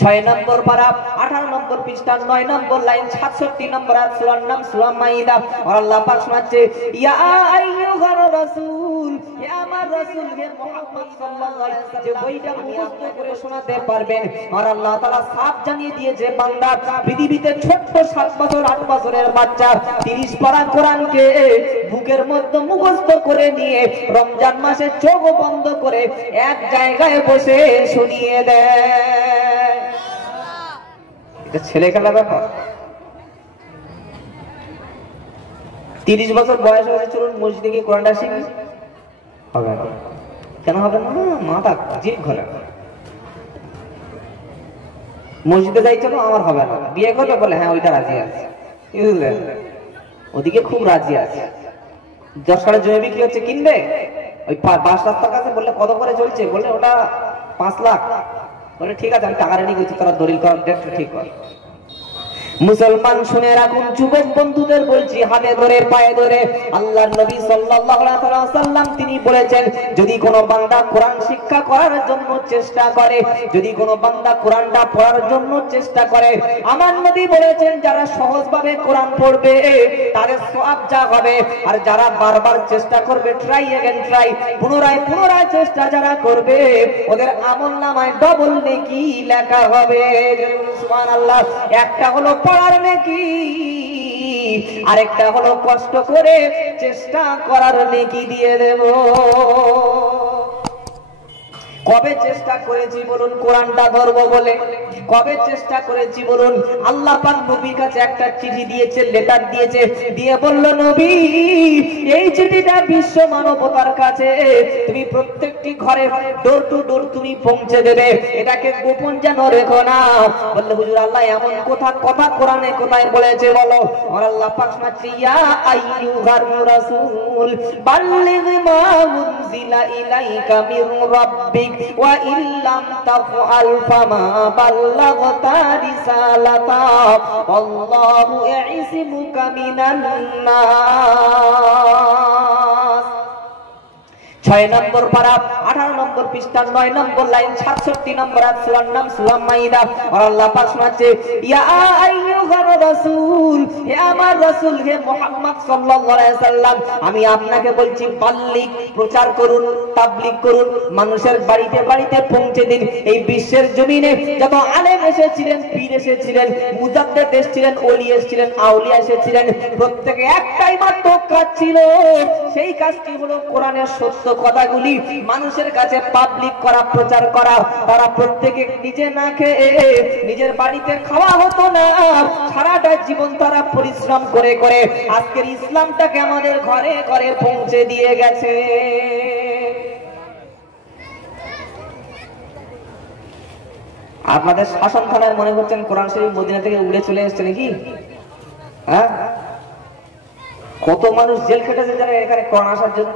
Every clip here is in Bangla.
6 নম্বর পারা 18 নম্বর পৃষ্ঠা 9 নম্বর লাইন 67 নম্বর সূরার নাম সূরা মাইদা। আর আল্লাহ পাক শোনাচ্ছে, ইয়া আইয়ুহার রাসূল, হে আমার রাসূল হে মুহাম্মদ সাল্লাল্লাহু আলাইহি ওয়াসাল্লাম, যে বইটা মুখস্থ করে শোনাতে পারবেন। আর আল্লাহ তাআলা সাফ জানিয়ে দিয়েছে, বান্দা পৃথিবীতে ছোট্ট 7 বছর 8 বছরের বাচ্চা 30 পারা কোরআনকে বুকের মধ্যে মুখস্থ করে নিয়ে রমজান মাসে চোখ বন্ধ করে এক জায়গায় বসে শুনিয়ে দেয়। এটা ছেলে খেলা ব্যাপার? 30 বছর বয়স হয়েছে, চলুন মসজিদে গিয়ে কোরআনটা শিখি। হবে না। কেন হবে না? মাথা জিদ ঘরে। মসজিদে যাই, চলো আমার হবে না। বিয়ে করবে বলে হ্যাঁ ওইটা রাজি আছে, বুঝলেন? ওদিকে খুব রাজি আছে। 10 কাঠা জমি বিক্রি হচ্ছে, কিনবে? ওই 5 রাস্তার কাছে বললে কত করে চলছে, বললে ওটা 5 লাখ। বলে ঠিক আছে, আমি টাকা রেডি করছি, তোরা দলিল কর, ঠিক কর। মুসলমান শুনে রাখুন, যুবক বন্ধুদের বলছি, হাতে ধরে পায়ে ধরে আল্লাহর নবী সাল্লাল্লাহু আলাইহি ওয়াসাল্লাম তিনি বলেছেন, যদি কোনো বান্দা কোরআন শিক্ষা করার জন্য চেষ্টা করে, যদি কোনো বান্দা কোরআনটা পড়ার জন্য চেষ্টা করে, আমার নবী বলেছেন যারা সহজভাবে কোরআন পড়বে তাদের সওয়াব যা হবে, আর যারা বারবার চেষ্টা করবে, ট্রাই अगेन ট্রাই, পুনরায় পুনরায় চেষ্টা যারা করবে, ওদের আমলনামায় ডবল নেকি লেখা হবে। সুবহানাল্লাহ। একটা হলো পড়ার নেকি, আরেকটা হলো কষ্ট করে চেষ্টা করার নেকি দিয়ে দেব। কবে চেষ্টা করেছি বলুন কোরআনটা ধরবো বলে? কবে চেষ্টা করেছি বলুন? আল্লাহ পাক নবীর কাছে একটা চিঠি দিয়েছে, লেটার দিয়েছে, দিয়ে বলল, নবী এই চিঠিটা বিশ্ব মানবতার কাছে তুমি প্রত্যেকটি ঘরে ডোর টু ডোর তুমি পৌঁছে দেবে, এটাকে গোপন যেন রেখো না। বললে হুজুর আল্লাহ এমন কথা কোরআনে কোথায় বলেছে বলো? আর আল্লাহ পাক শোনাচ্ছে, ইয়া আইয়ুহার রাসূল বাল্লিগ মা উনজিলা ইলাইকা মির রাব্বিক ওয়া ইল্লাম তাফআল ফামা বাল্লাগতা রিসালাতা আল্লাহু ইয়াইসিমুকা মিনান নাস। 6 নম্বর পারা 18 নম্বর পৃষ্ঠা 9 নম্বর লাইন 67 নম্বর সূরার নাম সূরা মাইদা। আর আল্লাহ পাক শোনাচ্ছে, ইয়া আইয়ুহার রাসূল, হে আমার রাসূল হে মুহাম্মদ সাল্লাল্লাহু আলাইহি ওয়াসাল্লাম, আমি আপনাকে বলছি বাল্লিগ, প্রচার করুন, তাবলীগ করুন, মানুষের বাড়িতে বাড়িতে পৌঁছে দিন। এই বিশ্বের জমিনে যত আলেম এসেছিলেন, পীর এসেছিলেন, মুজাদ্দিদ এসেছিলেন, ওলি এসেছিলেন, আউলিয়া এসেছিলেন, প্রত্যেকে একটাই মাত্র কাজ ছিল, সেই কাজটি হলো কোরআনের সত্য কথাগুলি মানুষের কাছে পাবলিক করা, প্রচার করা। তারা প্রত্যেকে নিজে না খেয়ে নিজের বাড়িতে খাওয়া হতো না, সারাটা জীবন তারা পরিশ্রম করে করে আজকের ইসলামটাকে আমাদের ঘরে ঘরে পৌঁছে দিয়ে গেছে। আপনাদের শাসনখানায় মনে করছেন কোরআন শরীফ মদিনা থেকে উড়ে চলে এসেছে নাকি? হ্যাঁ, কত মানুষ জেল খেটেছে যারা এখানে কোরআন আসার জন্য,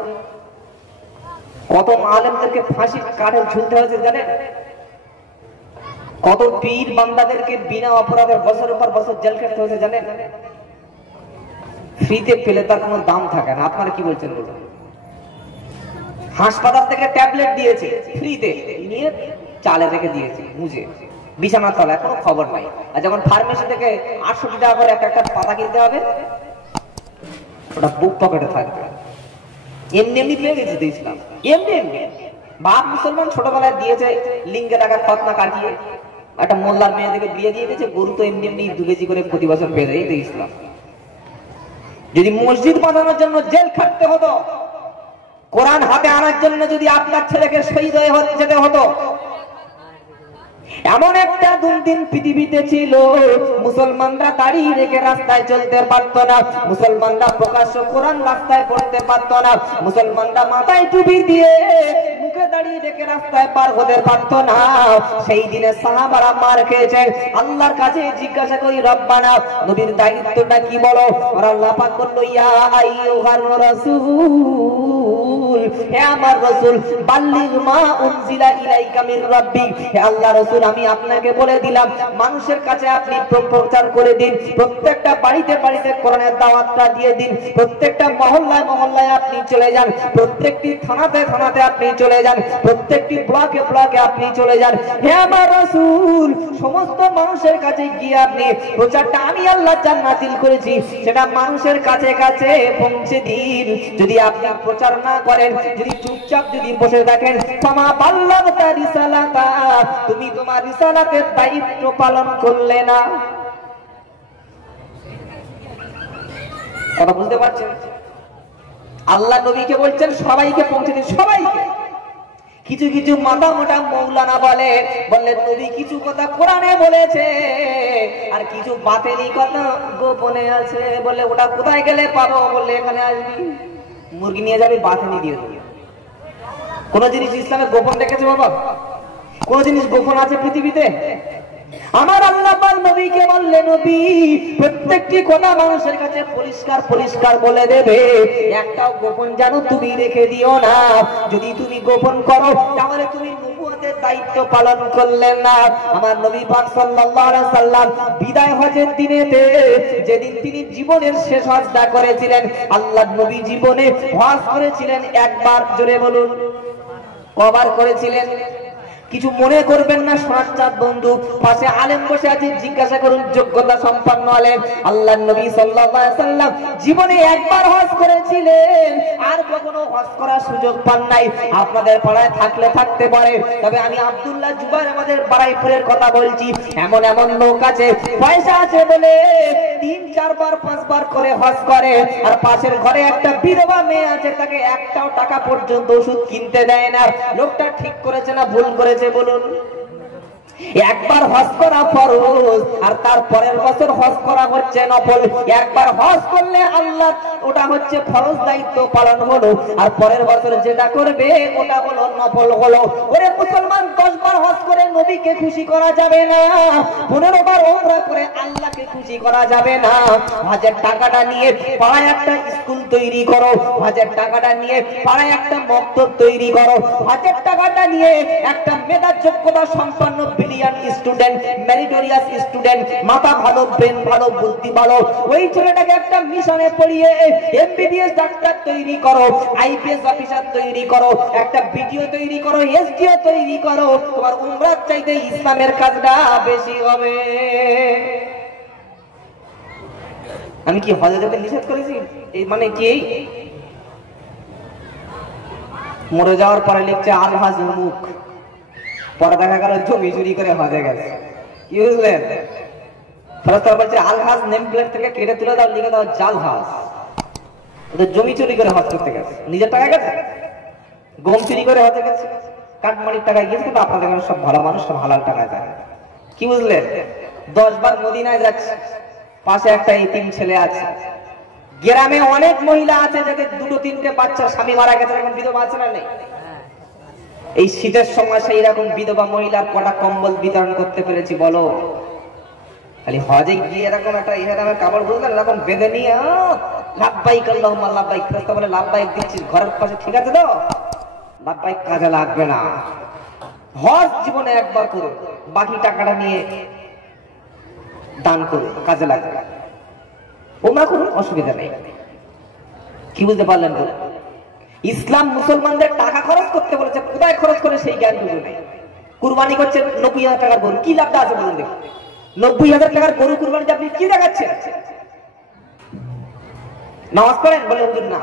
কত আলেমদেরকে ফাঁসির কাঠে ঝুলতে হয়েছে জানেন, কত পীর বান্দাদেরকে বিনা অপরাধে বছরের পর বছর জেল খেটতে হয়েছে জানেন। ফ্রিতে পেলে তার কোনো দাম থাকে না। আপনারা কি বলছেন বলুন? হাসপাতাল থেকে ট্যাবলেট দিয়েছে ফ্রিতে, নিয়ে চালে রেখে দিয়েছে মুজে বিছানার তলায়, কোনো খবর নাই। আর যখন ফার্মেসি থেকে 800 টাকা করে একটা পাতা কিনতে হবে, ওটা বুক পকেটে থাকবে। এমনি এমনি পেয়ে গেছে তো ইসলাম, এমনি এমনি। বাপ মুসলমান ছোটবেলায় দিয়েছে লিঙ্গে টাকা খতনা কাটিয়ে, একটা মোল্লার মেয়েদেরকে বিয়ে দিয়ে দিয়েছে, গরু তো এমনি এমনি 2 কেজি করে প্রতি বছর পেয়ে যায়। এই তো ইসলাম। যদি মসজিদ বানানোর জন্য জেল খাটতে হতো, কোরআন হাতে আনার জন্য যদি আপনার ছেলেকে শহীদ হয়ে যেতে হতো, এমন একটা দুর্দিন পৃথিবীতে ছিল, মুসলমানরা দাঁড়িয়ে রেখে রাস্তায় চলতে পারতো না, মুসলমানরা প্রকাশ্য কোরআন রাস্তায় পড়তে পারতো না, মুসলমানরা মাথায় টুপি দিয়ে মুখে দাঁড়িয়ে রেখে রাস্তায় পার হতে পারতো না। সেই দিনে সাহাবারা মার খেয়েছে। আল্লাহর কাছে জিজ্ঞাসা করি, রব্বানা নবীর দায়িত্বটা কি বলো? আর আল্লাহ পাক বলল, ইয়া আইয়ুহার রাসূল, হে আমার রাসূল, বাল্লিগ মা উনজিলা ইলাইকা মির রাব্বিক, হে আল্লাহ রাসূল আমি আপনাকে বলে দিলাম, মানুষের কাছে আপনি প্রচার করে দিন, প্রত্যেকটা বাড়িতে বাড়িতে কোরআনের দাওয়াতটা দিয়ে দিন, প্রত্যেকটা মহল্লায় মহল্লায় আপনি চলে যান, প্রত্যেকটি থানাতে থানাতে আপনি চলে যান, প্রত্যেকটি ব্লকে ব্লকে আপনি চলে যান। হে আমার রাসূল, সমস্ত সমস্ত মানুষের কাছে গিয়ে আপনি প্রচারটা আমি আল্লাহ জান্নাতিল করেছি সেটা মানুষের কাছে কাছে পৌঁছে দিন। যদি আপনি প্রচার না করেন, যদি চুপচাপ যদি বসে থাকেন, ফামা বাল্লাগতা রিসালাতা, তুমি তোমার রিসালাতের দায়িত্ব পালন করলে না। কথা বুঝতে পারছেন? আল্লাহ নবীকে বলছেন সবাইকে পৌঁছে দিন, সবাইকে। কিছু কিছু মাথা মোটা মৌলানা বললেন নবী কিছু কথা কোরআনে বলেছে আর কিছু বাতিলি কথা গোপনে আছে, বলে ওটা কোথায় গেলে পাবো? বললে এখানে আসবি, মুরগি নিয়ে যাবি, বাতিনি দিয়ে দেবে। কোন জিনিস ইসলামে গোপন রেখেছে বাবা? কোন জিনিস গোপন আছে পৃথিবীতে? আমার আল্লাহ পাক নবীকে বললেন নবী প্রত্যেকটি কথা মানুষের কাছে পরিষ্কার পরিষ্কার বলে দেবে, একটাও গোপন যেন তুমি রেখে দিও না। যদি তুমি গোপন করো তাহলে তুমি নবুয়তের দায়িত্ব পালন করলেন না। আমার নবী পাক সাল্লাল্লাহু আলাইহি সাল্লাম বিদায় হজের দিনেতে, যেদিন তিনি জীবনের শেষ হজটা করেছিলেন, আল্লাহ নবী জীবনে হজ করেছিলেন একবার। জোরে বলুন, কবার করেছিলেন? কিছু মনে করবেন না সোনার বন্ধু, পাশে আলেম বসে আছে, জিজ্ঞাসা করুন যোগ্যতা সম্পন্ন আলেম। আল্লাহর নবী সাল্লাল্লাহু আলাইহি সাল্লাম জীবনে একবার হজ করেছিলেন, আর কখনো হজ করার সুযোগ পান নাই। আপনাদের পাড়ায় থাকলে থাকতে পারে, তবে আমি আব্দুল্লাহ জুবাইর আমাদের বারাইপুরের কথা বলছি। এমন এমন লোক আছে, পয়সা আছে বলে 3, 4 বার 5 বার করে হজ করে, আর পাশের ঘরে একটা বিধবা মেয়ে আছে, তাকে একটাও টাকা পর্যন্ত ওষুধ কিনতে দেয় না। লোকটা ঠিক করেছে না ভুল করেছে বলুন? একবার হজ করা ফরজ, আর তার পরের বছর হজ করা হচ্ছে নফল। একবার হজ করলে আল্লাহ ওটা হচ্ছে ফরজ দায়িত্ব পালন হলো, আর পরের বছর যেটা করবে ওটা হলো নফল হলো। ওরে মুসলমান, 10 বার হজ করে নবীকে খুশি করা যাবে না, 15 বার ওমরা করে আল্লাহকে খুশি করা যাবে না। হজের টাকাটা নিয়ে পাড়ায় একটা স্কুল তৈরি করো, হজের টাকাটা নিয়ে পাড়ায় একটা মক্তব তৈরি করো, হজের টাকাটা নিয়ে একটা মেধা যোগ্যতা সম্পন্ন ব্রিলিয়ান্ট স্টুডেন্ট, মেরিটোরিয়াস স্টুডেন্ট, মাথা ভালো, ব্রেন ভালো, বুদ্ধি ভালো, ওই ছেলেটাকে একটা মিশনে পড়িয়ে এমবিবিএস ডাক্তার তৈরি করো, আইপিএস অফিসার তৈরি করো, একটা বিডিও তৈরি করো, এসডিও তৈরি করো। তোমার উমরার চাইতে ইসলামের কাজটা বেশি হবে। আমি কি হজে যেতে নিষেধ করেছি? এই মানে কি মরে যাওয়ার পরে লিখছে আলহাজ মুখ, পরে দেখা গেল জমি চুরি করে হজে গেছে। কি বুঝলেন? ফেরেশতারা বলছে আলহাজ নেম প্লেট থেকে কেটে তুলে দাও, লিখে দাও জালহাজ। ওদের জমি চুরি করে হজ করতে গেছে, নিজের টাকা গেছে, গম চুরি করে হজে গেছে, কাঠমানির টাকা গিয়েছে। কিন্তু আপনাদের সব ভালো মানুষ, সব হালাল টাকা যায়। কি বুঝলেন? 10 বার মদিনায় যাচ্ছে, পাশে একটা এতিম ছেলে আছে। গ্রামে অনেক মহিলা আছে যাদের 2-3টে বাচ্চা, স্বামী মারা গেছে, এরকম বিধবা আছে না নেই? এই শীতের সময় সেই রকম বিধবা মহিলার কটা কম্বল বিতরণ করতে পেরেছি বলো? খালি হজে গিয়ে এরকম একটা ইহরামের কাপড় বুঝলেন, এরকম বেঁধে নিয়ে লাব্বাইক আল্লাহুম্মা লাব্বাইক, ফেরেশতা বলে লাব্বাইক দিচ্ছি, ঘরের পাশে ঠিক আছে তো? লাব্বাইক কাজে লাগবে না। হজ জীবনে একবার করো, বাকি টাকাটা নিয়ে দান করো, কাজে লাগবে। ওমরা করুন, অসুবিধা নেই। কি বুঝতে পারলেন? ইসলাম মুসলমানদের টাকা খরচ করতে বলেছে, কোথায় খরচ করে সেই জ্ঞানটুকু নেই। কুরবানি করছে 90,000 টাকার গরু, কি লাভটা আছে বলুন দেখি? 90,000 টাকার গরু কুরবানিতে আপনি কি দেখাচ্ছেন? নামাজ পড়েন? বলে হুজুর না।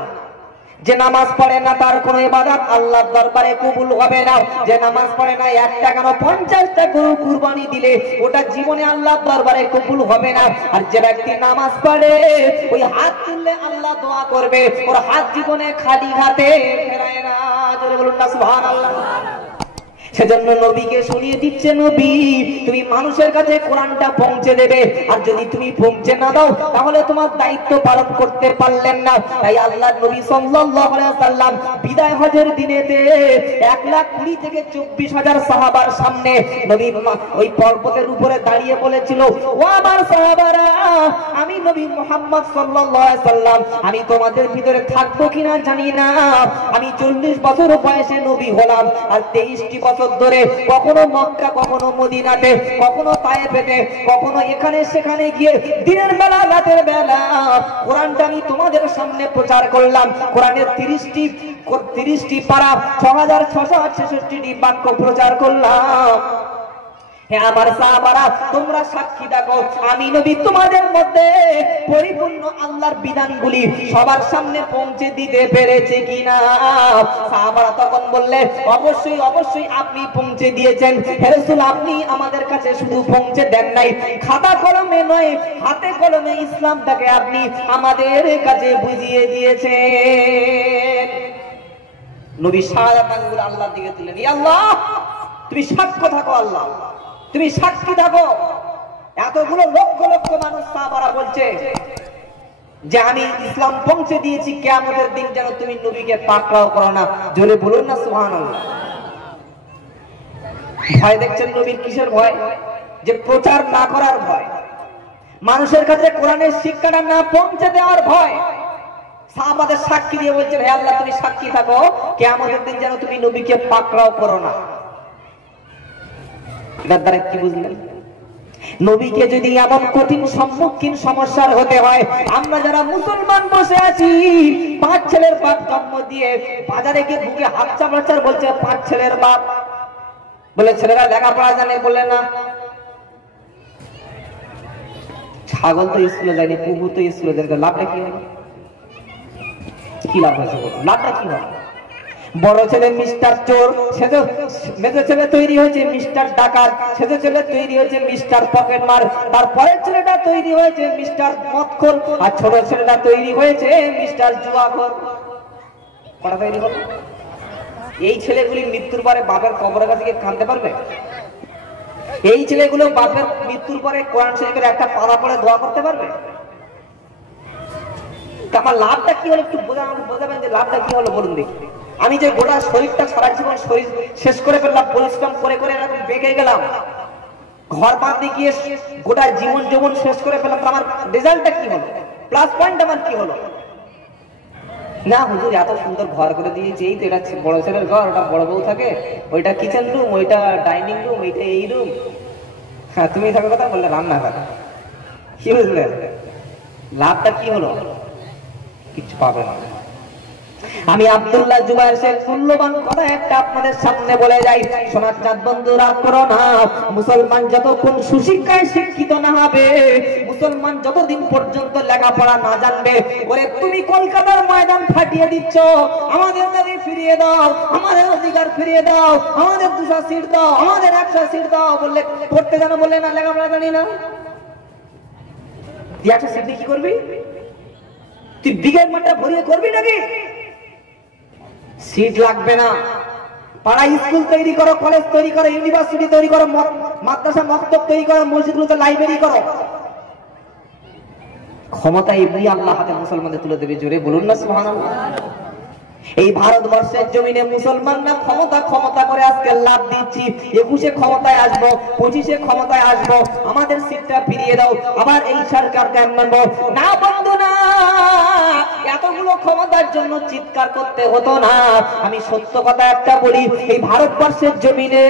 যে নামাজ পড়ে না তার কোনো ইবাদত আল্লাহর দরবারে কবুল হবে না। যে নামাজ পড়ে না 1 টাকা না 50টা গরু কুরবানি দিলে ওটা জীবনে আল্লাহর দরবারে কবুল হবে না। আর যে ব্যক্তি নামাজ পড়ে ওই হাত তুললে আল্লাহ দোয়া করবে, ওর হাত জীবনে খালি হাতে ফেরায় না। জোরে বলুন না সুবহানাল্লাহ। সেজন্য নবীকে শুনিয়ে দিচ্ছে, নবী তুমি মানুষের কাছে কোরআনটা পৌঁছে দেবে, আর যদি তুমি পৌঁছে না দাও তাহলে তোমার দায়িত্ব পালন করতে পারলেন না। তাই আল্লাহর নবী সাল্লাল্লাহু আলাইহি ওয়াসাল্লাম বিদায় হজের দিনেতে 1,20,000 থেকে 24,000 সাহাবার সামনে নবী ওই পর্বতের উপরে দাঁড়িয়ে বলেছিল, ও আমার সাহাবারা, আমি নবী মুহাম্মদ সাল্লাল্লাহু আলাইহি ওয়াসাল্লাম আমি তোমাদের ভিতরে থাকবো কিনা জানি না। আমি 40 বছর বয়সে নবী হলাম, আর 23টি বছর ধরে কখনো মক্কা, কখনো মদিনাতে, কখনো তায়েফেতে, কখনো এখানে সেখানে গিয়ে দিনের বেলা রাতের বেলা কোরআনটা আমি তোমাদের সামনে প্রচার করলাম। কোরআনের 30টি পারা 6,666টি বাক্য প্রচার করলাম। হে আমার সাহাবারা, তোমরা সাক্ষী থাকো আমি নবী তোমাদের মধ্যে পরিপূর্ণ আল্লাহর বিধানগুলি সবার সামনে পৌঁছে দিতে পেরেছি কিনা। সাহাবারা তখন বললে, অবশ্যই অবশ্যই আপনি পৌঁছে দিয়েছেন হে রাসূল, আপনি আমাদের কাছে শুধু পৌঁছে দেন নাই, খাতা কলমে নয় হাতে কলমে ইসলামটাকে আপনি আমাদের কাছে বুঝিয়ে দিয়েছেন। নবী শাহাদাত আঙ্গুল আল্লাহর দিকে তুললেন, ইয়া আল্লাহ তুমি সাক্ষ্য থাকো, আল্লাহ তুমি সাক্ষী থাকো। এতগুলো লক্ষ লক্ষ মানুষ সাহাবারা বলছে যে আমি ইসলাম পৌঁছে দিয়েছি, কিয়ামতের দিন যেন তুমি নবীকে পাকড়াও করো না। জোরে বলুন না সুবহানাল্লাহ। ভয় দেখছেন নবীর, কিসের ভয়? যে প্রচার না করার ভয়, মানুষের কাছে কোরআনের শিক্ষাটা না পৌঁছে দেওয়ার ভয়। সাহাবাদের সাক্ষী দিয়ে বলছেন, হে আল্লাহ তুমি সাক্ষী থাকো, কিয়ামতের দিন যেন তুমি নবীকে পাকড়াও করো না। এটার দ্বারা কি বুঝলেন? নবীকে যদি এমন কঠিন সম্মুখীন সমস্যার হতে হয়, আমরা যারা মুসলমান বসে আছি, 5 ছেলের বাপ জন্ম দিয়ে বাজারে গিয়ে বুকে হাত চাপড়াচার বলছে 5 ছেলের বাপ, বলে ছেলেরা লেখাপড়া জানে, বলে না। ছাগল তো স্কুলে যায়নি, কুকুর তো স্কুলে যায়নি, লাভটা কি হলো? কি লাভ হয়েছে? লাভটা কি হলো? বড় ছেলে মিস্টার চোর, সেজো মেজো ছেলে তৈরি হয়েছে মিস্টার ডাকাত, সেজো ছেলে তৈরি হয়েছে মিস্টার পকেটমার, তারপরের ছেলেটা তৈরি হয়েছে মিস্টার মদখোর, আর ছোট ছেলেটা তৈরি হয়েছে মিস্টার জুয়াখোর। কটা তৈরি হলো? এই ছেলেগুলি মৃত্যুর পরে বাপের কবরের কাছে গিয়ে কাঁদতে পারবে? এই ছেলেগুলো বাপের মৃত্যুর পরে কোরআন শরীফের একটা পাতা পড়ে দোয়া করতে পারবে? আমার লাভটা কি হলো একটু বোঝাবেন যে লাভটা কি হলো বলুন দেখি। আমি যে গোটা শরীরটা সারা জীবন শরীর শেষ করে ফেললাম, পরিশ্রম করে করে এরকম বেঁকে গেলাম, ঘর বাঁধতে গিয়ে গোটা জীবন যৌবন শেষ করে ফেললাম, আমার রেজাল্টটা কি হলো? প্লাস পয়েন্ট আমার কি হলো? না হুজুর এত সুন্দর ঘর করে দিয়েছে, এই তো এটা বড় ছেলের ঘর, ওটা বড় বউ থাকে, ওইটা কিচেন রুম, ওইটা ডাইনিং রুম, ওইটা এই রুম। হ্যাঁ তুমি থাকার কথা বললে রান্নাঘর। কি বুঝলেন? লাভটা কি হলো? কিছু পাবে না। আমি আব্দুল্লাহ জুবায়ের শেখ মূল্যবান কথা একটা আপনাদের সামনে বলে যাই, সোনার চাঁদ বন্ধু রাগ করো না। মুসলমান যতক্ষণ সুশিক্ষায় শিক্ষিত না হবে, মুসলমান যতদিন পর্যন্ত লেখাপড়া না জানবে, ওরে তুমি কলকাতার ময়দান ফাটিয়ে দিচ্ছ, আমাদের দাবি ফিরিয়ে দাও, আমাদের অধিকার ফিরিয়ে দাও, আমাদের 200 সিট দাও, আমাদের 100 সিট দাও বললে পড়তে জানো, বললে না লেখাপড়া জানি না, 100 সিট কি করবি? তুই বিঘের মাঠটা ভরিয়ে করবি নাকি? সিট লাগবে না। পাড়া স্কুল তৈরি করো, কলেজ তৈরি করো, ইউনিভার্সিটি তৈরি করো, মাদ্রাসা মক্তব তৈরি করো, মসজিদগুলোতে লাইব্রেরি করো। ক্ষমতা এমনি আল্লাহ হাতে মুসলমানদের তুলে দেবে। জোরে বলুন না সুবহানাল্লাহ। এই ভারতবর্ষের জমিনে মুসলমানরা ক্ষমতা ক্ষমতা করে আজকে লাভ দিচ্ছি, 21-এ ক্ষমতায় আসবো, 25-এ ক্ষমতায় আসবো, আমাদের সিটটা ফিরিয়ে দাও, আবার এই সরকারকে মানবো না। বন্ধু না, এতগুলো ক্ষমতার জন্য চিৎকার করতে হতো না। আমি সত্য কথা একটা বলি, এই ভারতবর্ষের জমিনে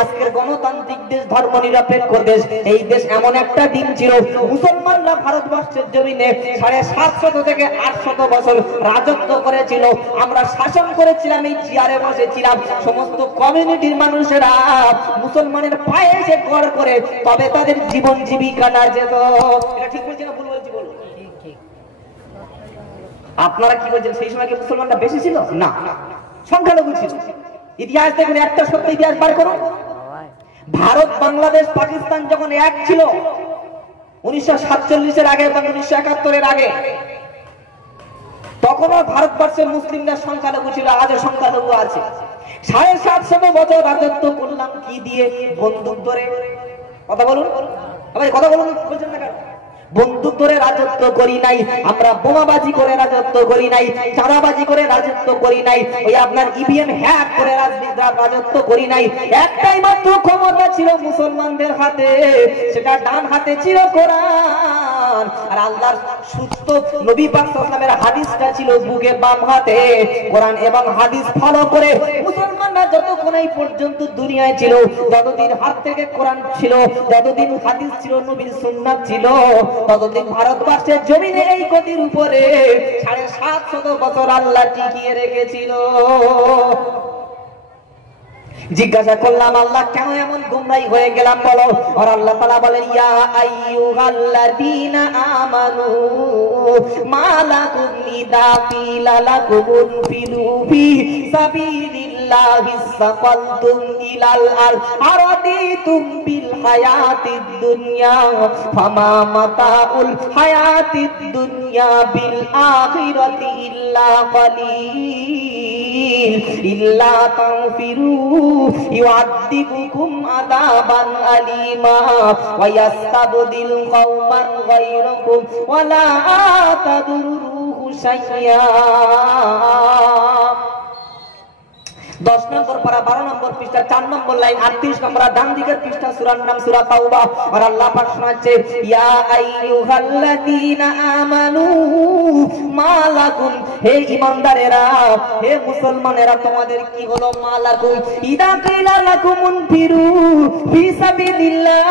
আজকের গণতান্ত্রিক দেশ, ধর্মনিরপেক্ষ দেশ, এই দেশ এমন একটা দিন ছিল মুসলমানরা ভারতবর্ষের জমিনে 750 থেকে 800 বছর রাজত্ব করেছিল, আমরা শাসন করেছিলাম, এই চেয়ারে বসেছিলাম, সমস্ত কমিউনিটির মানুষেরা মুসলমানের পায়ে এসে গড় করে তবে তাদের জীবন জীবিকাটা যেত। এটা ঠিক বলছি না ভুল বলছি? বলুন আপনারা কি বলছেন? সেই সময় কি মুসলমানরা বেশি ছিল? না, সংখ্যালঘু ছিল। ইতিহাস দেখুন, একটা সত্য ইতিহাস বার করুন। ভারত, বাংলাদেশ, পাকিস্তান যখন এক ছিল 1947-এর আগে এবং 1971-এর আগে, তখনও ভারতবর্ষের মুসলিমরা সংখ্যালঘু ছিল, আজও সংখ্যালঘু আছে। 750 বছর রাজত্ব করলাম কি দিয়ে? বন্দুক ধরে। কথা বলুন, কথা বলুন, বলছেন না কেন? বন্দুক ধরে রাজত্ব করি নাই আমরা, বোমাবাজি করে রাজত্ব করি নাই, চাঁদাবাজি করে রাজত্ব করি নাই, ওই আপনার ইভিএম হ্যাক করে রাজত্ব করি নাই। একটাই মাত্র ক্ষমতা ছিল মুসলমানদের হাতে, সেটা ডান হাতে ছিল কোরআন, আর আল্লাহর সুস্থ নবী পাক সাল্লাল্লাহু আলাইহি ওয়াসাল্লামের হাদিসটা ছিল বুকে বাম হাতে। কোরআন এবং হাদিস ফলো করে মুসলমানরা যতক্ষণ এই পর্যন্ত দুনিয়ায় ছিল, যতদিন হাত থেকে কোরআন ছিল, যতদিন হাদিস ছিল, নবীর সুন্নাত ছিল, ততদিন ভারতবর্ষের জমিনে এই গতির উপরে 750 বছর আল্লাহ টিকিয়ে রেখেছিল। জিজ্ঞাসা করলাম আল্লাহ কেন এমন গুমরাহি হয়ে গেলাম বলো। আর আল্লাহ তাআলা বলেন ইয়া আইয়ুহাল্লাযীনা আমানু মা লাকুম ইযা কিলা লাকুম ইনফিরু ফি সাবিলিল্লাহি সাকালতুম ইলাল আরদিতুম বিল হায়াতিদ দুনিয়া ফামা মাতাউল হায়াতিদ দুনিয়া বিল আখিরাতি ইল্লা কালিল ইল্লা তাগফিরু يعذبكم عذابا أليما ويستبدل قوما غيركم ولا تضروه شيئا 10 নম্বর পারা 12 নম্বর পৃষ্ঠা 4 নম্বর লাইন 38 নম্বর ডান দিকের পৃষ্ঠা সূরার নাম সূরা তাওবা। আর আল্লাহ পাক শোনাচ্ছে ইয়া আইয়ুহাল্লাযীনা আমানু মা লাকুম, হে ঈমানদারেরা, হে মুসলমানেরা, তোমাদের কি হলো? মা লাকুম ইযা কিলা লাকুম উনফিরু ফি সাবিলিল্লাহ,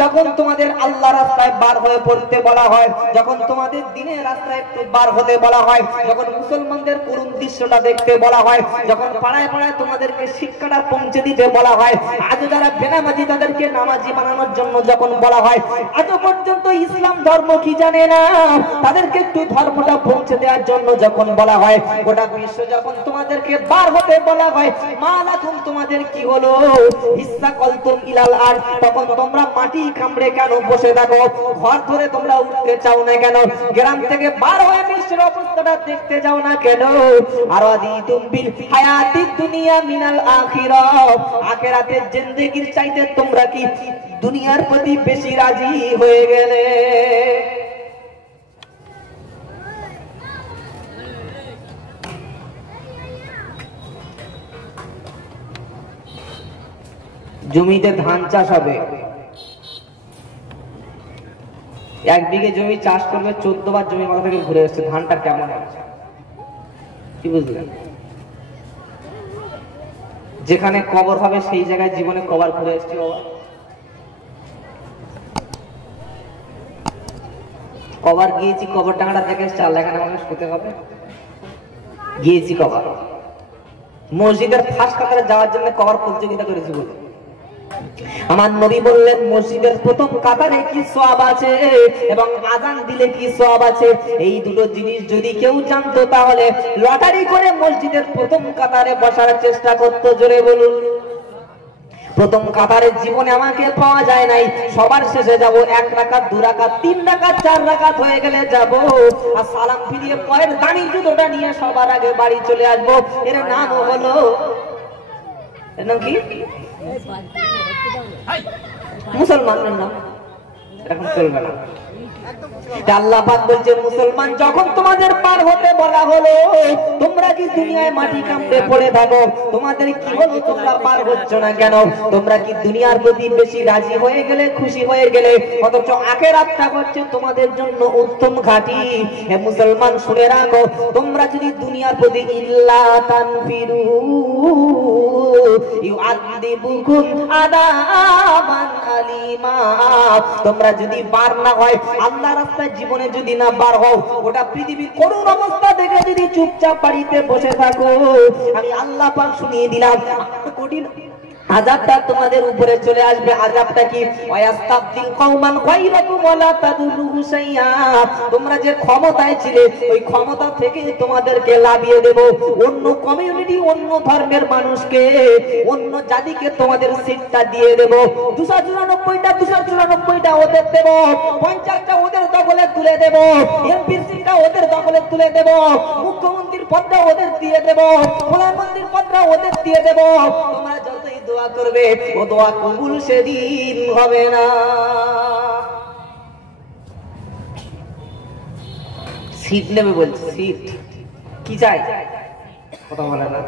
যখন তোমাদের আল্লাহর রাস্তায় বার হয়ে পড়তে বলা হয়, যখন তোমাদের দ্বীনের রাস্তায় একটু বার হতে বলা হয়, যখন মুসলমানদের করুণ দৃশ্যটা দেখতে বলা হয়, যখন পাড়ায় তোমাদেরকে শিক্ষাটা পৌঁছে দিতে বলা হয়, আজ যারা বেনামাজি তাদেরকে নামাজি বানানোর জন্য যখন বলা হয়, আজ পর্যন্ত ইসলাম ধর্ম কি জানে না, তাদেরকে একটু ধর্মটা পৌঁছে দেওয়ার জন্য যখন বলা হয়, গোটা বিশ্ব যখন তোমাদেরকে বার হতে বলা হয়, মা লাকুম তোমাদের কি হলো? ইসসাকালতুম ইলাল আর, তখন তোমরা মাটি কামড়ে কেন বসে থাকো? ঘর ধরে তোমরা উঠতে চাও না কেন? গ্রাম থেকে বার হয়ে বিশ্বের অবস্থাটা দেখতে যাও না কেন? আর আদিতুম বিল হায়াতিদ দুনিয়া মিনাল আখিরাহ, আখিরাতের জিন্দেগির চাইতে তোমরা কি দুনিয়ার প্রতি বেশি রাজি হয়ে গেলে? জমিতে ধান চাষ হবে, 1 বিঘে জমি চাষ করবে, 14 বার জমি মাথা থেকে ঘুরে আসছে, ধানটা কেমন আছে কি বুঝলেন? যেখানে কবর হবে সেই জায়গায় জীবনে কবর ঘুরে এসেছি বাবা। কবর গিয়েছি, কবর টাকাটা দেখে এসছে, আল্লাহ এখানে আমাকে শুতে হবে, গিয়েছি কবর। মসজিদের ফার্স্ট কাতারে যাওয়ার জন্য কবর প্রতিযোগিতা করেছি বলে আমার নবী বললেন মসজিদের প্রথম কাতারে কি সওয়াব আছে এবং আযান দিলে কি সওয়াব আছে, এই দুটো জিনিস যদি কেউ জানতো তাহলে লটারি করে মসজিদের প্রথম কাতারে বসার চেষ্টা করতো। জোরে বলুন। প্রথম কাতারের জীবনে আমাকে পাওয়া যায় নাই, সবার শেষে যাব, 1 রাকাত 2 রাকাত 3 রাকাত 4 রাকাত হয়ে গেলে যাব, আর সালাম ফিরিয়ে পরের দামি জুতোটা নিয়ে সবার আগে বাড়ি চলে আসবো। এর নাম হলো, এর নাম কি? মুসলমানের নাম, এখন চলবে না। আল্লাহ পাক বলছেন মুসলমান যখন তোমাদের পার হতে বলা হলো, তোমরা কি দুনিয়ায় মাটি কামড়ে পড়ে থাকো? তোমাদের কি হলো? তোমরা পার হচ্ছ না কেন? তোমরা কি দুনিয়ার প্রতি বেশি রাজি হয়ে গেলে, খুশি হয়ে গেলে, অথচ আখিরাতটা হচ্ছে তোমাদের জন্য উত্তম ঘাঁটি। হে মুসলমান শুনে রাখো, তোমরা যদি দুনিয়ার প্রতি ইল্লা তানফিরু ইউআযিবুকুম আযাবান আলিমা, তোমরা যদি বার না হয়, আল্লাহর রাস্তায় জীবনে যদি না বার হও, গোটা পৃথিবীর করুণ অবস্থা দেখে যদি চুপচাপ বাড়িতে বসে থাকো, আমি আল্লাহ পাক শুনিয়ে দিলাম কঠিন আযাবটা তোমাদের উপরে চলে আসবে। আযাবটা কি? ওয়াস্তাবদিল কওমান গায়রাকুম ওয়ালা তাদুরুহু শাইআ, তোমরা যে ক্ষমতায় ছিলে ওই ক্ষমতা থেকে তোমাদেরকে লাভিয়ে দেব, অন্য কমিউনিটি, অন্য ধর্মের মানুষকে, অন্য জাতিকে তোমাদের সিটটা দিয়ে দেব। 294টা ওদের দেব, 50টা ওদের দখলে তুলে দেব, এমপি সিটটা ওদের দখলে তুলে দেব, মুখ্যমন্ত্রীর পদটা ওদের দিয়ে দেব, প্রধানমন্ত্রীর পদটা ওদের দিয়ে দেব। তোমরা যতই দোয়া করবে ও দোয়া কবুল সেদিন হবে না। সিট নেবে বলছে, সিট কি চাই? কথা বলে না,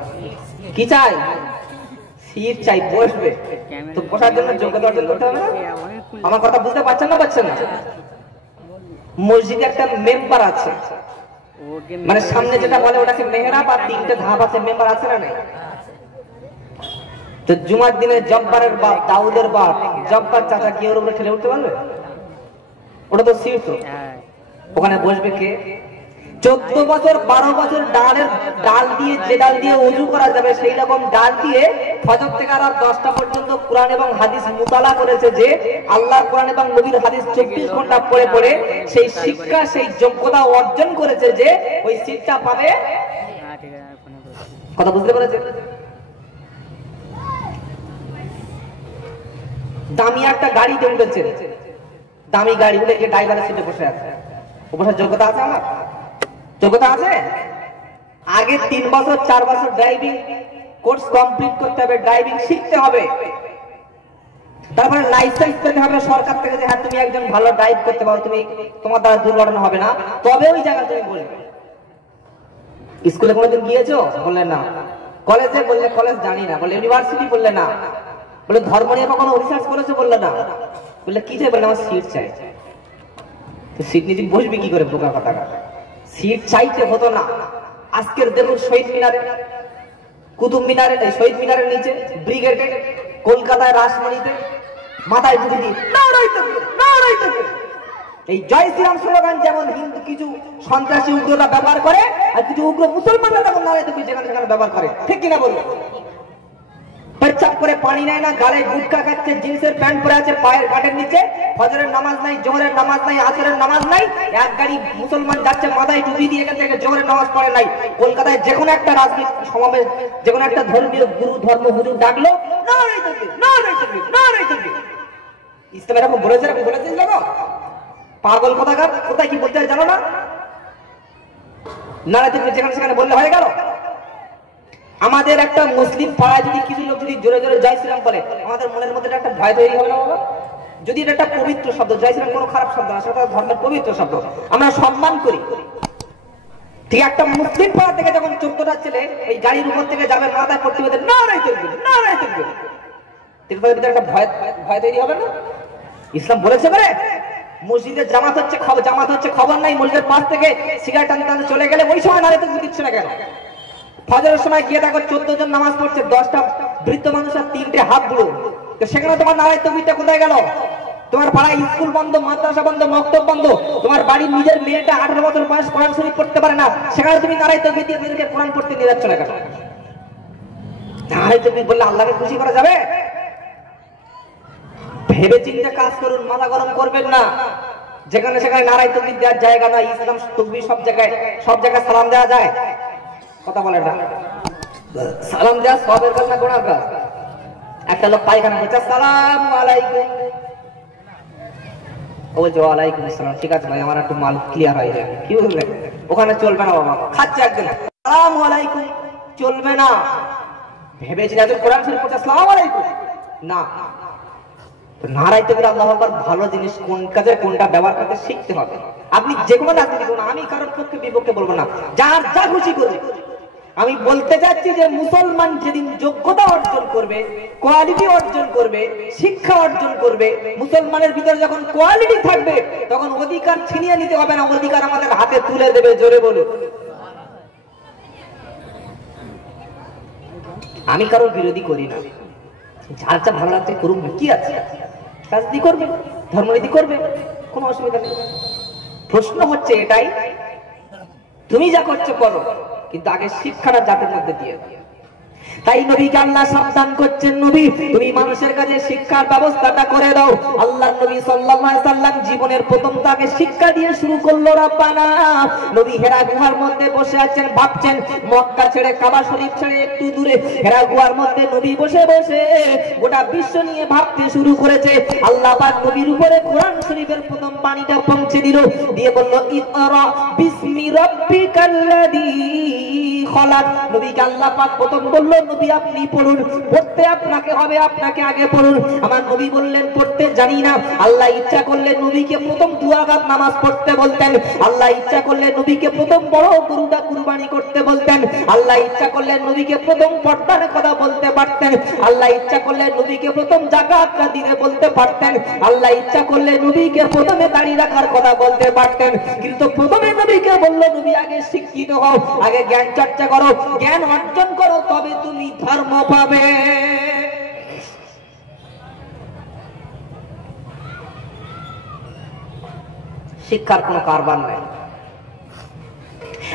কি চাই? সিট চাই, বসবে তো, বসার জন্য যোগ্যতা অর্জন করতে হবে না? আমার কথা বুঝতে পারছেন না? পাচ্ছেন না? মসজিদে একটা মেম্বার আছে, মানে সামনে যেটা বলে ওটাকে মেহরাব, আর 3টে ধাপ আছে, মেম্বার আছে না? নাই। তো জুমার দিনে জব্বারের বাপ, দাউদের বাপ, জব্বার চাচা কি ওর উপরে ঠেলে উঠতে পারবে? ওটা তো সিট, তো ওখানে বসবে কে? 14 বছর 12 বছর ডাল দিয়ে যে ডাল দিয়ে ওযু করা যাবে সেই রকম ডাল দিয়ে ফজর থেকে আর 10টা পর্যন্ত কোরআন এবং হাদিস মুতালা করেছে, যে আল্লাহর কোরআন এবং নবীর হাদিস 24 ঘন্টা পড়ে পড়ে সেই শিক্ষা সেই যোগ্যতা অর্জন করেছে, যে ওই শিক্ষা পাবে। কথা বুঝতে পেরেছেন? দামি একটা গাড়িতে উঠেছে, দামি গাড়ি উঠে গিয়ে ড্রাইভারের সিটে বসে আছে। বসার যোগ্যতা আছে আমার? যোগ্যতা আছে? আগে 3 বছর 4 বছর ড্রাইভিং কোর্স কমপ্লিট করতে হবে, ড্রাইভিং শিখতে হবে, তারপরে লাইসেন্স পেতে হবে সরকার থেকে, যে হ্যাঁ তুমি একজন ভালো ড্রাইভ করতে পারো, তুমি তোমার দ্বারা দুর্ঘটনা হবে না, তবে ওই জায়গা তুমি বলবে। স্কুলে কোনোদিন গিয়েছো? বললে না। কলেজে? বললে কলেজ জানি না। বলে ইউনিভার্সিটি? বললে না। বলে ধর্ম নিয়ে কখনো রিসার্চ করেছো? বললে না। বললে কি চাই? বললে আমার সিট চাই। সিট নিয়ে বসবি কি করে? বোকা কথা। সিট চাইতে হতো না। আজকের দেখুন শহীদ মিনারে, কুতুব মিনারে, শহীদ মিনারের নিচে, ব্রিগেডে, কলকাতায় রাজমণিতে মাথায় ঢুকে দিয়ে নারায়ে তাকবীর, নারায়ে তাকবীর, এই জয় শ্রীরাম স্লোগান যেমন হিন্দু কিছু সন্ত্রাসী উগ্ররা ব্যবহার করে, আর কিছু উগ্র মুসলমানরা তেমন নারায়ে তাকবীর যেখানে সেখানে ব্যবহার করে। ঠিক কিনা বলুন? পেচ্ছাপ করে পানি নেয় না, গালে গুটকা খাচ্ছে, জিন্সের প্যান্ট পরে আছে পায়ের কাটের নিচে, ফজরের নামাজ নাই, জোহরের নামাজ নাই, আসরের নামাজ নাই, এক গাড়ি মুসলমান যাচ্ছে মাথায় টুপি দিয়ে, এখান থেকে জোহরের নামাজ পড়ে নাই। কলকাতায় যে কোনো একটা রাজনৈতিক সমাবেশ, যে কোনো একটা ধর্মীয় গুরু ধর্ম হুজুর ডাকলো, নারায়ে তাকবীর, নারায়ে তাকবীর, নারায়ে তাকবীর। ইসলাম এরকম বলেছে, এরকম বলেছে জানো? পাগল কথাকার, কোথায় কি বলতে হয় জানো না? নারায়ে তাকবীর যেখানে সেখানে বললে হয়ে গেল। আমাদের একটা মুসলিম পাড়ায় যদি কিছু লোক যদি জোরে জোরে জয় শ্রীরাম বলে, আমাদের মনের মধ্যে একটা ভয় তৈরি হবে না বাবা? যদি এটা একটা পবিত্র শব্দ, জয় শ্রীরাম কোনো খারাপ শব্দ না, সেটা ধর্মের পবিত্র শব্দ, আমরা সম্মান করি। ঠিক একটা মুসলিম পাড়া থেকে যখন 14টা ছেলে এই গাড়ির উপর থেকে যাবে, মাথায় পড়তে হবে নারায়ে তাকবীর, নারায়ে তাকবীর, তাদের ভিতরে একটা ভয় তৈরি হবে না? ইসলাম বলেছে বলে মসজিদে জামাত হচ্ছে খবর নাই, মসজিদের পাশ থেকে সিগারেট টানতে চলে গেলে ওই সময় নারায়ে তাকবীর দিচ্ছে না কেন? ফজরের সময় গিয়ে দেখো 14 জন নামাজ পড়ছে, 10টা বৃদ্ধ মানুষ আর 3টে হাত বুড়ো, তো সেখানে তোমার নারায়ে তাকবীরটা কোথায় গেল? তোমার পাড়ায় স্কুল বন্ধ, মাদ্রাসা বন্ধ, মক্তব বন্ধ, তোমার বাড়ির নিজের মেয়েটা 18 বছর বয়স কোরআন শরীফ পড়তে পারে না, সেখানে তুমি নারায়ে তাকবীর দিয়ে তাদেরকে কোরআন পড়তে নিয়ে যাচ্ছ না কেন? নারায়ে তাকবীর বললে আল্লাহকে খুশি করা যাবে? ভেবে চিন্তে কাজ করুন, মাথা গরম করবেন না। যেখানে সেখানে নারায়ে তাকবীর দেওয়ার জায়গা না। ইসলাম তাকবীর সব জায়গায় সালাম দেওয়া যায়। কথা বলে না, সালাম দেওয়া সবের কাজ না গোনার কাজ? একটা লোক পায়খানা করছে, আসসালামু আলাইকুম, ও বলছে ওয়ালাইকুম আসসালাম, ঠিক আছে ভাই আমার একটু মাল ক্লিয়ার হয়ে যাবে, কি বুঝলেন? ওখানে চলবে না বাবা। খাচ্ছে একদিন, আসসালামু আলাইকুম, চলবে না। ভেবেছি যাদের কোরআন শরীফ পড়ছে আসসালামু আলাইকুম না। নারায়ে তাকবীর আল্লাহু আকবার ভালো জিনিস, কোন কাজে কোনটা ব্যবহার করতে শিখতে হবে। আপনি যে কোনো রাজনীতি করুন, আমি কারোর পক্ষে বিপক্ষে বলবো না, যার যা খুশি করবে। আমি বলতে চাচ্ছি যে মুসলমান যেদিন যোগ্যতা অর্জন করবে, কোয়ালিটি অর্জন করবে, শিক্ষা অর্জন করবে, মুসলমানের ভিতরে যখন কোয়ালিটি থাকবে, তখন অধিকার ছিনিয়ে নিতে হবে না, অধিকার আমাদের হাতে তুলে দেবে। জোরে বলুন। আমি কারোর বিরোধী করি না, যার যা ভালো লাগছে করুক না, কি আছে? রাজনীতি করবে, ধর্মনীতি করবে, কোনো অসুবিধা নেই। প্রশ্ন হচ্ছে এটাই, তুমি যা করছো করো, কিন্তু আগে শিক্ষাটা জাতির মধ্যে দিয়ে। তাই নবীকে আল্লাহ সাবধান করছেন, নবী তুমি মানুষের কাছে শিক্ষার ব্যবস্থাটা করে দাও। আল্লাহ নবী সাল্লাল্লাহু আলাইহি সাল্লাম জীবনের প্রথম তাকে শিক্ষা দিয়ে শুরু করলো রাব্বানা। নবী হেরা গুহার মধ্যে বসে আছেন, ভাবছেন মক্কা ছেড়ে, কাবা শরীফ ছেড়ে একটু দূরে হেরা গুহার মধ্যে নবী বসে বসে গোটা বিশ্ব নিয়ে ভাবতে শুরু করেছে। আল্লাহ পাক নবীর উপরে কোরআন শরীফের প্রথম পানিটা পৌঁছে দিল, দিয়ে বলল ইকরা বিসমি রাব্বিকাল্লাযী খলাক। নবীকে আল্লাহ পাক প্রথম বলল নবী আপনি পড়ুন, পড়তে আপনাকে হবে, আপনাকে আগে পড়ুন। আমার নবী বললেন পড়তে জানি না। আল্লাহ ইচ্ছা করলে নবীকে প্রথম 2 রাকাত নামাজ পড়তে বলতেন। আল্লাহ ইচ্ছা করলে নবীকে প্রথম বড় গরুটা কুরবানি করতে বলতেন। আল্লাহ ইচ্ছা করলে নবীকে প্রথম পর্দার কথা বলতে পারতেন। আল্লাহ ইচ্ছা করলে নবীকে প্রথম যাকাতটা দিতে বলতে পারতেন। আল্লাহ ইচ্ছা করলে নবীকে প্রথমে দাড়ি রাখার কথা বলতে পারতেন, কিন্তু প্রথমে নবীকে বলল নবী আগে শিক্ষিত হও, আগে জ্ঞান চর্চা করো, জ্ঞান অর্জন করো, তবে তুমি ধর্ম পাবে। শিক্ষার কোনো কারবার নাই।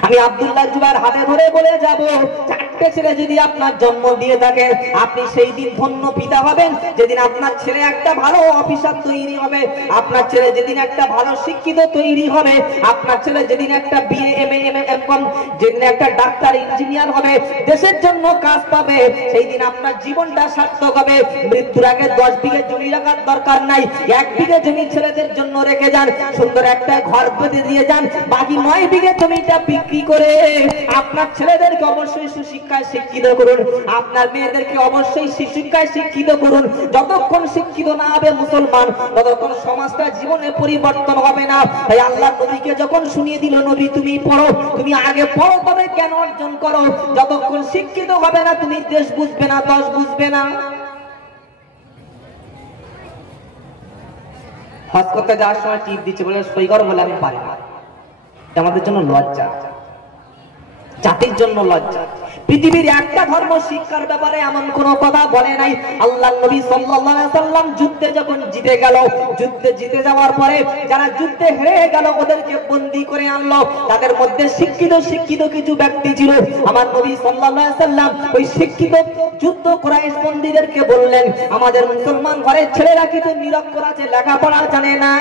আমি আব্দুল্লাহ জুবাইর হাতে ধরে বলে যাব, চারটে ছেলে যদি আপনার জন্ম দিয়ে থাকে, আপনি সেই দিন ধন্য পিতা হবেন যেদিন আপনার ছেলে একটা ভালো অফিসার তৈরি হবে, আপনার ছেলে যেদিন একটা ভালো শিক্ষিত তৈরি হবে, আপনার ছেলে যেদিন একটা বিএ এমএ এমকম যেদিন একটা ডাক্তার ইঞ্জিনিয়ার হবে, দেশের জন্য কাজ পাবে, সেই দিন আপনার জীবনটা সার্থক হবে। মৃত্যুর আগে 10 বিঘে জমি রাখার দরকার নাই, 1 বিঘে জমি ছেলেদের জন্য রেখে যান, সুন্দর একটা ঘর বেঁধে দিয়ে যান, বাকি 9 বিঘে জমিটা বিক্রি করে আপনার ছেলেদেরকে অবশ্যই সুশিক্ষায় শিক্ষিত করুন, আপনার মেয়েদেরকে অবশ্যই সুশিক্ষায় শিক্ষিত করুন। যতক্ষণ শিক্ষিত না হবে মুসলমান, ততক্ষণ সমাজটা জীবনে পরিবর্তন হবে না। তাই আল্লাহ নবীকে যখন শুনিয়ে দিল, নবী তুমি পড়ো, তুমি আগে পড়ো তবে জ্ঞান অর্জন করো, যতক্ষণ শিক্ষিত হবে না তুমি দেশ বুঝবে না, দশ বুঝবে না। হজ করতে যাওয়ার সময় টিপ দিচ্ছে, বলে সই করো, বলে আমি পারি না। আমাদের জন্য লজ্জা, জাতির জন্য লজ্জা। পৃথিবীর একটা ধর্ম শিক্ষার ব্যাপারে এমন কোন কথা বলে নাই। আল্লাহর নবী সাল্লাল্লাহু আলাইহি ওয়াসাল্লাম যুদ্ধে যখন জিতে গেল, যুদ্ধে জিতে যাওয়ার পরে যারা যুদ্ধে হেরে গেল ওদেরকে বন্দী করে আনলো, তাদের মধ্যে শিক্ষিত কিছু ব্যক্তি ছিল। আমার নবী সাল্লাল্লাহু আলাইহি ওয়াসাল্লাম ওই শিক্ষিত যুদ্ধ কুরাইশ বন্দীদেরকে বললেন, আমাদের মুসলমান ঘরের ছেলেরা কিছু নিরক্ষর আছে, লেখাপড়া জানে না,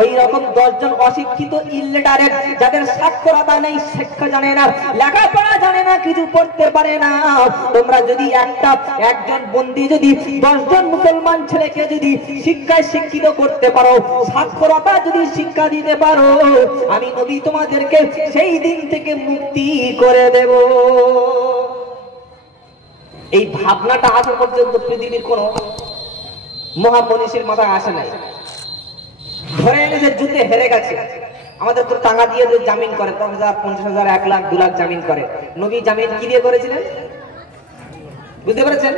ওই রকম 10 জন অশিক্ষিত ইলিটারেট যাদের সাক্ষরতা নেই, শিক্ষা জানে না, লেখাপড়া জানে না, কিছু পড়তে পারে না, তোমরা যদি একজন বন্দী যদি 10 জন মুসলমান ছেলেকে যদি শিক্ষায় শিক্ষিত করতে পারো, সাক্ষরতা যদি শিক্ষা দিতে পারো, আমি নবী তোমাদেরকে সেই দিন থেকে মুক্তি করে দেব। এই ভাবনাটা আজ পর্যন্ত পৃথিবীর কোন মহামনীষীর মাথায় আসে নাই। ধরে এনেছে যুদ্ধে হেরে গেছে, আমাদের তো টাকা দিয়ে জামিন করে, 10,000 50,000 1 লাখ 2 লাখ জামিন করে। নবী জামিন কি দিয়ে করেছিলেন বুঝতে পেরেছেন?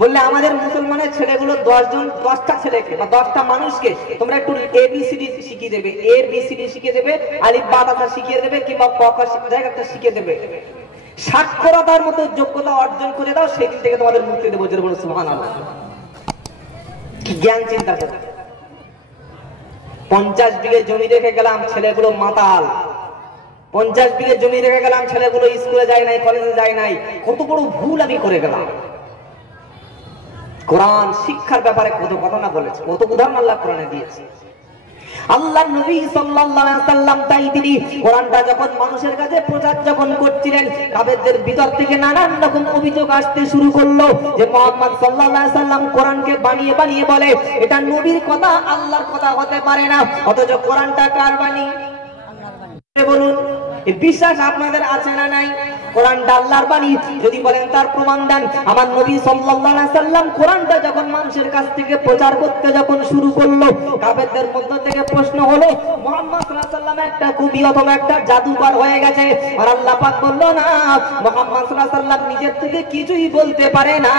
বললে আমাদের মুসলমানের ছেলেগুলো 10টা ছেলেকে বা 10টা মানুষকে তোমরা একটু এবিসিডি শিখিয়ে দেবে, এবিসিডি শিখিয়ে দেবে, আলিফ বা তা শিখিয়ে দেবে, কিংবা ক খ জায়গাটা শিখিয়ে দেবে, সাক্ষরতার মতো যোগ্যতা অর্জন করে দাও, সেদিন থেকে তোমাদের মুক্তি দেবো। জোরে বলো সুবহানাল্লাহ। কি জ্ঞান চিন্তা করো। 50 বিঘে জমি রেখে গেলাম, ছেলেগুলো মাতাল। 50 বিঘে জমি রেখে গেলাম, ছেলেগুলো স্কুলে যায় নাই, কলেজে যায় নাই। কত বড় ভুল আমি করে গেলাম। কোরআন শিক্ষার ব্যাপারে কত কথা না বলেছে, কত উদাহরণ আল্লাহ কোরআনে দিয়েছে। আল্লাহ নবী সাল্লাল্লাহু আলাইহি ওয়াসাল্লাম তাই তিনি কোরআনটা যখন মানুষের কাছে প্রচার যখন করছিলেন, কাফেরদের ভিতর থেকে নানান রকম অভিযোগ আসতে শুরু করলো যে মুহাম্মদ সাল্লাল্লাহু আলাইহি ওয়াসাল্লাম কোরআনকে বানিয়ে বানিয়ে বলে, এটা নবীর কথা, আল্লাহর কথা হতে পারে না, অথচ কোরআনটা কার বাণী? আল্লাহর বাণী। বলুন, এই বিশ্বাস আপনাদের আছে না নাই? কোরআনটা আল্লাহর বাণী যদি বলেন তার প্রমাণ দেন। আমার নবী সাল্লাল্লাহু আলাইহি ওয়াসাল্লাম কোরআনটা যখন মানুষের কাছ থেকে প্রচার করতে যখন শুরু করলো, কাফেরদের মধ্য থেকে প্রশ্ন হলো, মুহাম্মদ সাল্লাল্লাহু আলাইহি ওয়াসাল্লাম একটা কবি অথবা একটা জাদুকর হয়ে গেছে। আর আল্লাহ পাক বলল, না, মুহাম্মদ সাল্লাল্লাহু আলাইহি ওয়াসাল্লাম নিজের থেকে কিছুই বলতে পারে না।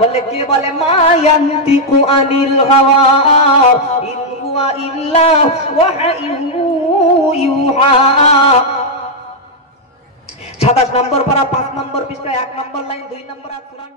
বললে কে বলে? মা ইয়ান্তিকু আনিল হাওয়া ইন হুয়া ইল্লা ওয়াহয়ু ইউহা। 27 নম্বর পারা 5 নম্বর পৃষ্ঠা 1 নম্বর লাইন 2 নম্বর আর কোরআন।